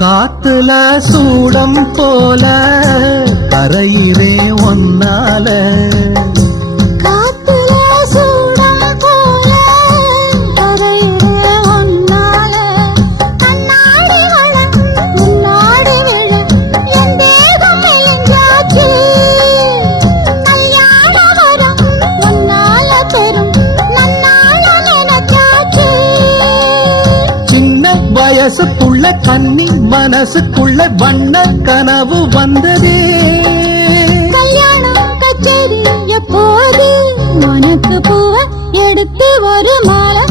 காத்துல சூடம் போல கரையிலே ஒன்னால வயசுக்குள்ள கன்னி மனசுக்குள்ள வண்ண கனவு வந்ததே. கல்யாணம் கச்சேரி எப்போது உனக்கு பூவ எடுத்து ஒரு மாலை